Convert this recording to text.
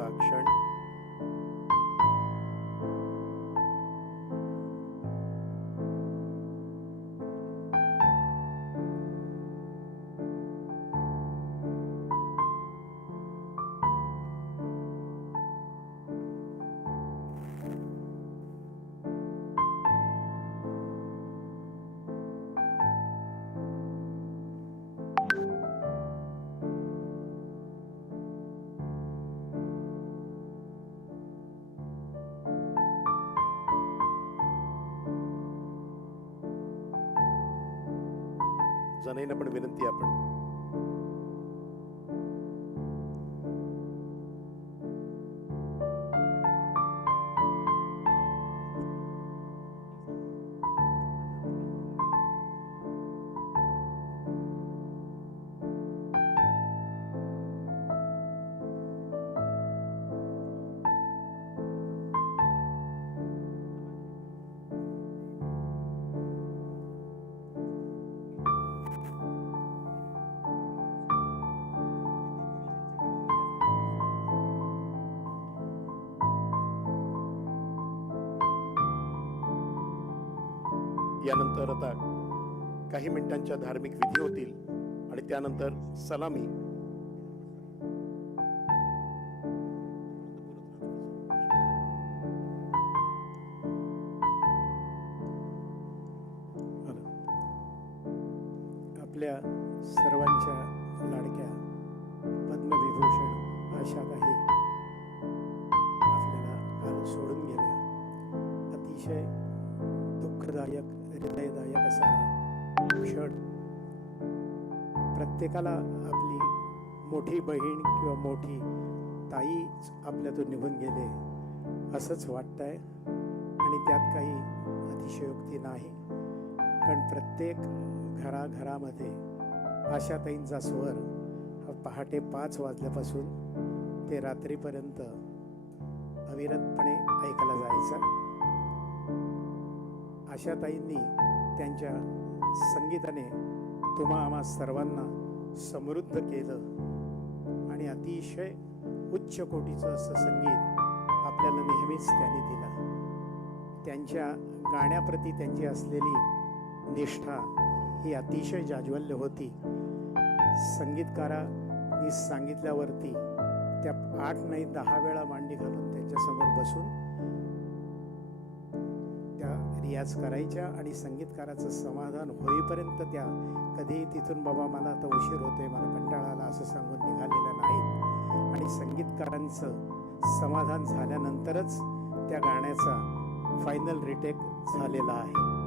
विश्रांतीचा क्षण. जनाईंना पण विनंती आपण यानंतर आता काही मिनिटांच्या धार्मिक विधी होतील आणि त्यानंतर सलामी. आपल्या सर्वांच्या लाडक्या पद्मविभूषण आशाताई आपल्याला काल सोडून गेल्या. अतिशय दुःखदायक, हृदयदायक असा क्षण. प्रत्येकाला आपली मोठी बहीण किंवा मोठी ताईच आपल्यातून निघून गेले असंच वाटतंय आणि त्यात काही अतिशयोक्ती नाही. कारण प्रत्येक घराघरामध्ये आशाताईंचा स्वर हा पहाटे 5 वाजल्यापासून ते रात्रीपर्यंत अविरतपणे ऐकायला जायचा. आशाताईंनी त्यांच्या संगीताने तुम्हा आम्हा सर्वांना समृद्ध केलं आणि अतिशय उच्च कोटीचं असं संगीत आपल्याला नेहमीच त्यांनी दिलं. त्यांच्या गाण्याप्रती त्यांची असलेली निष्ठा ही अतिशय जाज्वल्य होती. संगीतकारांनी सांगितल्यावरती त्या 8 नाही 10 वेळा मांडी घालून त्यांच्यासमोर बसून रियाज करायच्या आणि संगीतकाराचं समाधान होईपर्यंत त्या कधीही तिथून बाबा मला आता उशीर होतोय, मला कंटाळा आला असं सांगून निघालेल्या नाहीत. आणि संगीतकारांचं समाधान झाल्यानंतरच त्या गाण्याचा फायनल रिटेक झालेला आहे.